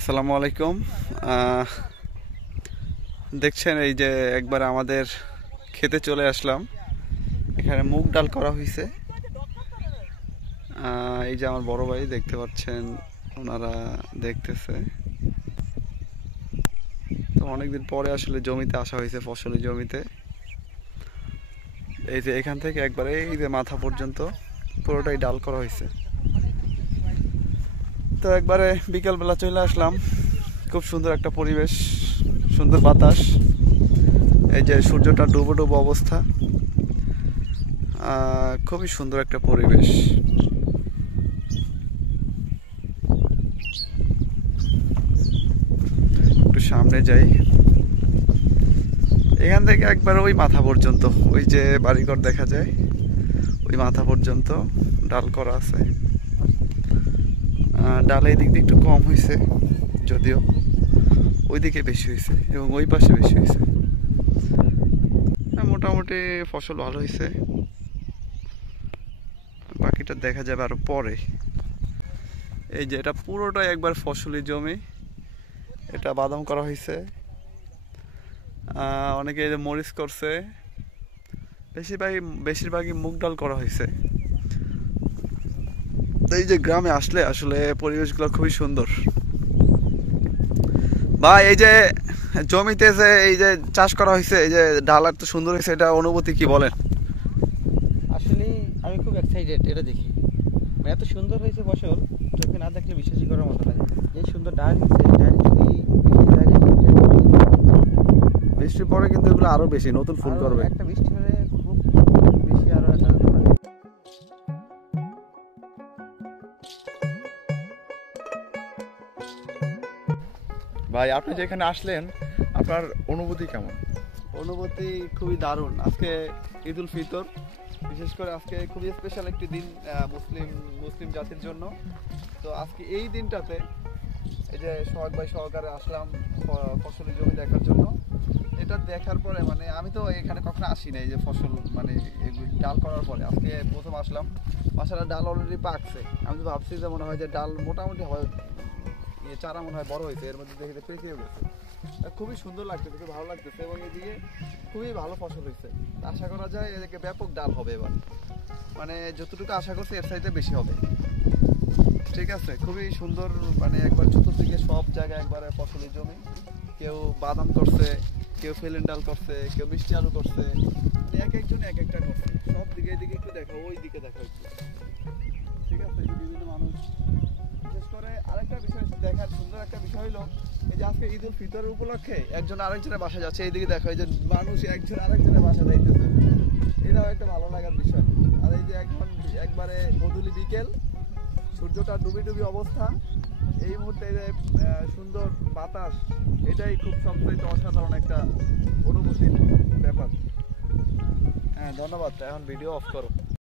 আসসালামু আলাইকুম। দেখছেন এই যে একবার আমাদের খেতে চলে আসলাম। এখানে মুগ ডাল করা হয়েছে। এই যে আমার বড় ভাই দেখতে পাচ্ছেন, ওনারা দেখতেছে। তো অনেকদিন পরে আসলে জমিতে আসা হয়েছে, ফসলি জমিতে। এই যে এখান থেকে একবারে এই যে মাথা পর্যন্ত পুরোটাই ডাল করা হয়েছে। তো একবারে বিকালবেলা চলে আসলাম। খুব সুন্দর একটা পরিবেশ, সুন্দর বাতাস। এই যে সূর্যটা ডুবো ডুবো অবস্থা, খুবই সুন্দর একটা পরিবেশ। একটু সামনে যাই, এখান থেকে একবার ওই মাথা পর্যন্ত, ওই যে বাড়িঘর দেখা যায়, ওই মাথা পর্যন্ত ডাল করা আছে। ডাল এই দিক দিয়ে একটু কম হয়েছে, যদিও ওইদিকে বেশি হয়েছে এবং ওই পাশে বেশি হয়েছে। মোটামুটি ফসল ভালো হয়েছে, বাকিটা দেখা যাবে আরো পরে। এই যে এটা পুরোটাই একবার ফসলি জমি, এটা বাদাম করা হয়েছে। অনেকে এই যে মরিচ করছে, বেশিরভাগই মুগ ডাল করা হয়েছে। এই যে গ্রামে আসলে আসলে পরিবেশগুলো খুবই সুন্দর। ভাই এই যে জমিতে যে এই যে চাষ করা হয়েছে, এই যে ডাল এত সুন্দর হয়েছে, এটা অনুভূতি কি বলেন? আসলে আমি খুব এক্সাইটেড এটা দেখি। এত সুন্দর হয়েছে ফসল, চোখে না দেখলে বিশ্বাসই করার মতো লাগে। যে সুন্দর ডাল হয়েছে, ডাল যদি বৃষ্টির পরে কিন্তু এগুলো আরো বেশি নতুন ফুল করবে। একটা বৃষ্টি হলে খুব বেশি আরো একটা। ভাই আপনি যেখানে আসলেন, আপনার অনুভূতি কেমন? অনুভূতি খুবই দারুণ। আজকে ঈদ উল ফিতর, বিশেষ করে আজকে খুবই স্পেশাল একটি দিন মুসলিম জাতির জন্য। তো আজকে এই দিনটাতে এই যে সোহাগ ভাই সহকারে আসলাম ফসলি জমি দেখার জন্য। এটা দেখার পরে মানে আমি তো এখানে কখনো আসি না, এই যে ফসল মানে ডাল করার পরে আজকে প্রথম আসলাম। বাসাটা ডাল অলরেডি পাকছে। আমি তো ভাবছি যে মনে হয় যে ডাল মোটামুটি হয়, চারা মনে হয় বড় হয়েছে, এর মধ্যে দেখে পেকেও গেছে। খুবই সুন্দর লাগতেছে, খুবই ভালো লাগতেছে এবং এদিকে খুবই ভালো ফসল হয়েছে। আশা করা যায় এদিকে ব্যাপক ডাল হবে এবার, মানে যতটুকু আশা করছি এর চাইতে বেশি হবে। ঠিক আছে, খুবই সুন্দর। মানে একবার চতুর্দিকে সব জায়গায় একবারে ফসলি জমি। কেউ বাদাম করছে, কেউ ফেলেন ডাল করছে, কেউ মিষ্টি আলু করছে, মানে এক একজন এক একটা করছে। সব দিকে এদিকে একটু দেখা, ওই দিকে দেখা হচ্ছে। ঠিক আছে, বিভিন্ন মানুষ। বিশেষ করে আরেকটা বিষয় দেখার সুন্দর একটা বিষয় হলো, এই যে আজকে ঈদ উল ফিতরের উপলক্ষে একজন আরেকজনের বাসা যাচ্ছে, এইদিকে দেখা হয় যে মানুষ একজন আরেকজনের বাসা যাইতেছে। এটাও একটা ভালো লাগার বিষয়। আর এই যে একবারে মধুলি বিকেল, সূর্যটা ডুবি ডুবি অবস্থা, এই মুহূর্তে যে সুন্দর বাতাস, এটাই খুব সবচেয়ে অসাধারণ একটা অনুভূতির ব্যাপার। হ্যাঁ ধন্যবাদ, এখন ভিডিও অফ করো।